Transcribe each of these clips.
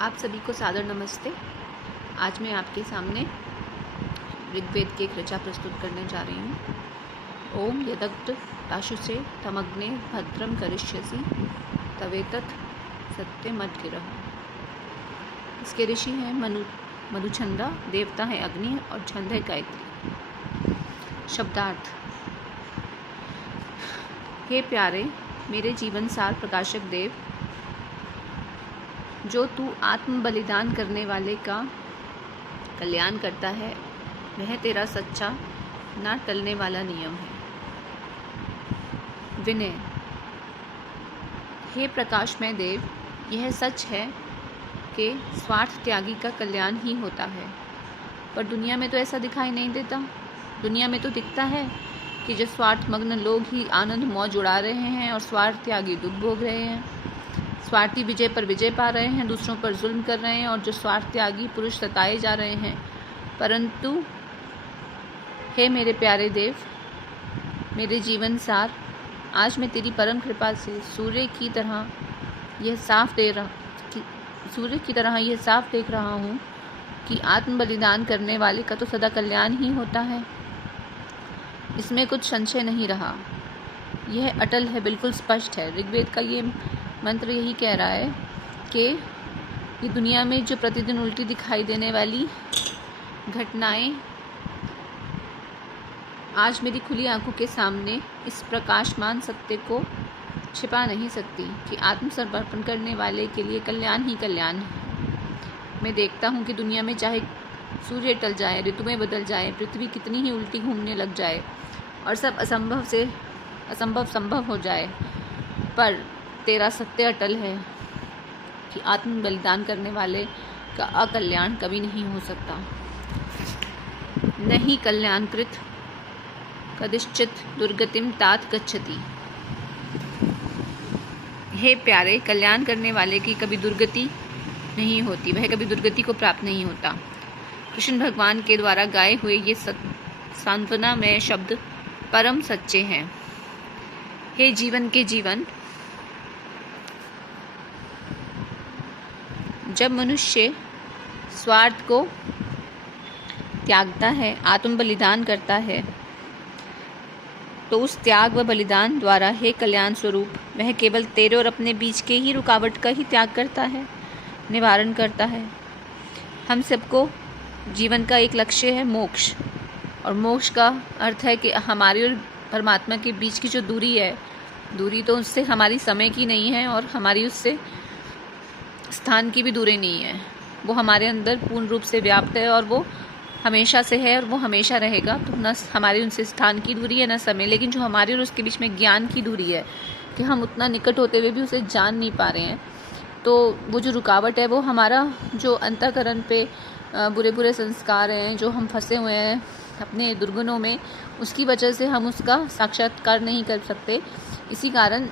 आप सभी को सादर नमस्ते। आज मैं आपके सामने ऋग्वेद की एक ऋचा प्रस्तुत करने जा रही हूँ। ओम यदग्ध ताशुषे तमग्ने भद्रम करिष्यसि तवेतत् सत्यमद्गिरः। इसके ऋषि हैं मधुछंदा, देवता है अग्नि और छंद है गायत्री। शब्दार्थ। हे प्यारे मेरे जीवन सार प्रकाशक देव, जो तू आत्म बलिदान करने वाले का कल्याण करता है वह तेरा सच्चा ना टलने वाला नियम है। विनय। हे प्रकाशमय देव, यह सच है कि स्वार्थ त्यागी का कल्याण ही होता है, पर दुनिया में तो ऐसा दिखाई नहीं देता। दुनिया में तो दिखता है कि जो स्वार्थमग्न लोग ही आनंद मौज उड़ा रहे हैं और स्वार्थ त्यागी दुख भोग रहे हैं। स्वार्थी विजय पर विजय पा रहे हैं, दूसरों पर जुल्म कर रहे हैं और जो स्वार्थ त्यागी पुरुष सताए जा रहे हैं। परंतु हे मेरे प्यारे देव, मेरे जीवन सार, आज मैं तेरी परम कृपा से सूर्य की तरह यह साफ देख रहा हूँ कि आत्म बलिदान करने वाले का तो सदा कल्याण ही होता है। इसमें कुछ संशय नहीं रहा। यह अटल है, बिल्कुल स्पष्ट है। ऋग्वेद का ये मंत्र यही कह रहा है कि ये दुनिया में जो प्रतिदिन उल्टी दिखाई देने वाली घटनाएं आज मेरी खुली आंखों के सामने इस प्रकाशमान सत्य को छिपा नहीं सकती कि आत्मसमर्पण करने वाले के लिए कल्याण ही कल्याण है। मैं देखता हूँ कि दुनिया में चाहे सूर्य टल जाए, ऋतुएं बदल जाए, पृथ्वी कितनी ही उल्टी घूमने लग जाए और सब असंभव से असंभव संभव हो जाए, पर तेरा सत्य अटल है कि आत्म बलिदान करने वाले का अकल्याण कभी नहीं हो सकता। नहीं कल्याणकृत कदिश्चित दुर्गतिम तात गच्छति। हे प्यारे, कल्याण करने वाले की कभी दुर्गति नहीं होती, वह कभी दुर्गति को प्राप्त नहीं होता। कृष्ण भगवान के द्वारा गाए हुए ये सांत्वना में शब्द परम सच्चे हैं। हे जीवन के जीवन, जब मनुष्य स्वार्थ को त्यागता है, आत्म बलिदान करता है, तो उस त्याग व बलिदान द्वारा हे कल्याण स्वरूप वह केवल तेरे और अपने बीच के ही रुकावट का ही त्याग करता है, निवारण करता है। हम सबको जीवन का एक लक्ष्य है मोक्ष, और मोक्ष का अर्थ है कि हमारे और परमात्मा के बीच की जो दूरी है, दूरी तो उससे हमारी समय की नहीं है और हमारी उससे स्थान की भी दूरी नहीं है। वो हमारे अंदर पूर्ण रूप से व्याप्त है और वो हमेशा से है और वो हमेशा रहेगा। तो न हमारी उनसे स्थान की दूरी है, न समय, लेकिन जो हमारे और उसके बीच में ज्ञान की दूरी है कि हम उतना निकट होते हुए भी उसे जान नहीं पा रहे हैं। तो वो जो रुकावट है वो हमारा जो अंतःकरण पे बुरे बुरे संस्कार हैं, जो हम फंसे हुए हैं अपने दुर्गुणों में, उसकी वजह से हम उसका साक्षात्कार नहीं कर सकते। इसी कारण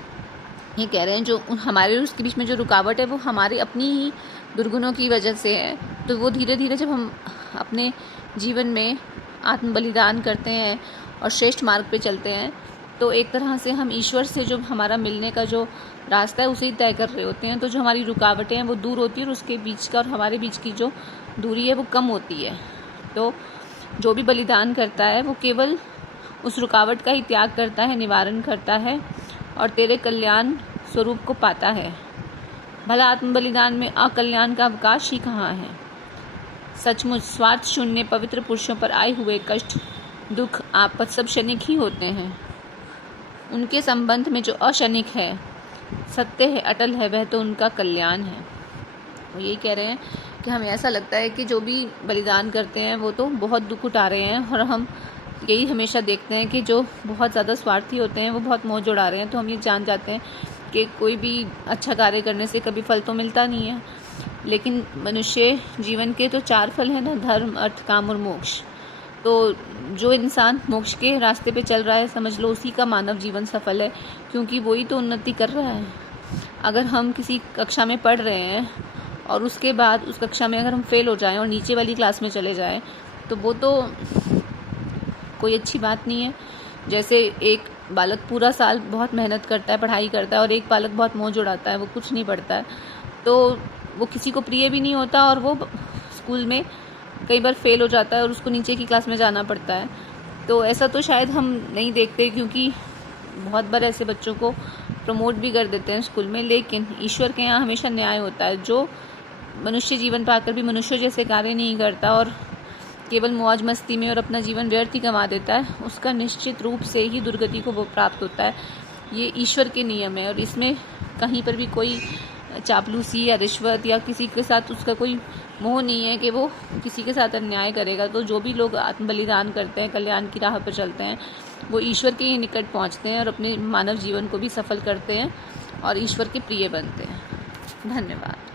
ये कह रहे हैं जो हमारे और उसके बीच में जो रुकावट है वो हमारे अपनी ही दुर्गुणों की वजह से है। तो वो धीरे धीरे जब हम अपने जीवन में आत्म बलिदान करते हैं और श्रेष्ठ मार्ग पे चलते हैं, तो एक तरह से हम ईश्वर से जो हमारा मिलने का जो रास्ता है उसे ही तय कर रहे होते हैं। तो जो हमारी रुकावटें हैं वो दूर होती है और उसके बीच का और हमारे बीच की जो दूरी है वो कम होती है। तो जो भी बलिदान करता है वो केवल उस रुकावट का ही त्याग करता है, निवारण करता है और तेरे कल्याण स्वरूप को पाता है। भला आत्म बलिदान में अकल्याण का अवकाश ही कहाँ है। सचमुच स्वार्थ शून्य पवित्र पुरुषों पर आए हुए कष्ट, दुख, आपद सब क्षणिक ही होते हैं। उनके संबंध में जो अक्षणिक है, सत्य है, अटल है, वह तो उनका कल्याण है। वो यही कह रहे हैं कि हमें ऐसा लगता है कि जो भी बलिदान करते हैं वो तो बहुत दुख उठा रहे हैं, और हम यही हमेशा देखते हैं कि जो बहुत ज़्यादा स्वार्थी होते हैं वो बहुत मौज उड़ा रहे हैं। तो हम ये जान जाते हैं कि कोई भी अच्छा कार्य करने से कभी फल तो मिलता नहीं है। लेकिन मनुष्य जीवन के तो 4 फल हैं ना, धर्म, अर्थ, काम और मोक्ष। तो जो इंसान मोक्ष के रास्ते पे चल रहा है, समझ लो उसी का मानव जीवन सफल है, क्योंकि वही तो उन्नति कर रहा है। अगर हम किसी कक्षा में पढ़ रहे हैं और उसके बाद उस कक्षा में अगर हम फेल हो जाएं और नीचे वाली क्लास में चले जाएं, तो वो तो कोई अच्छी बात नहीं है। जैसे एक बालक पूरा साल बहुत मेहनत करता है, पढ़ाई करता है, और एक बालक बहुत मौज उड़ाता है, वो कुछ नहीं पढ़ता है। तो वो किसी को प्रिय भी नहीं होता और वो स्कूल में कई बार फेल हो जाता है और उसको नीचे की क्लास में जाना पड़ता है। तो ऐसा तो शायद हम नहीं देखते, क्योंकि बहुत बार ऐसे बच्चों को प्रमोट भी कर देते हैं स्कूल में। लेकिन ईश्वर के यहाँ हमेशा न्याय होता है। जो मनुष्य जीवन पाकर भी मनुष्य जैसे कार्य नहीं करता और केवल मौज मस्ती में और अपना जीवन व्यर्थ ही गंवा देता है, उसका निश्चित रूप से ही दुर्गति को वो प्राप्त होता है। ये ईश्वर के नियम है और इसमें कहीं पर भी कोई चापलूसी या रिश्वत या किसी के साथ उसका कोई मोह नहीं है कि वो किसी के साथ अन्याय करेगा। तो जो भी लोग आत्म बलिदान करते हैं, कल्याण की राह पर चलते हैं, वो ईश्वर के ही निकट पहुंचते हैं और अपने मानव जीवन को भी सफल करते हैं और ईश्वर के प्रिय बनते हैं। धन्यवाद।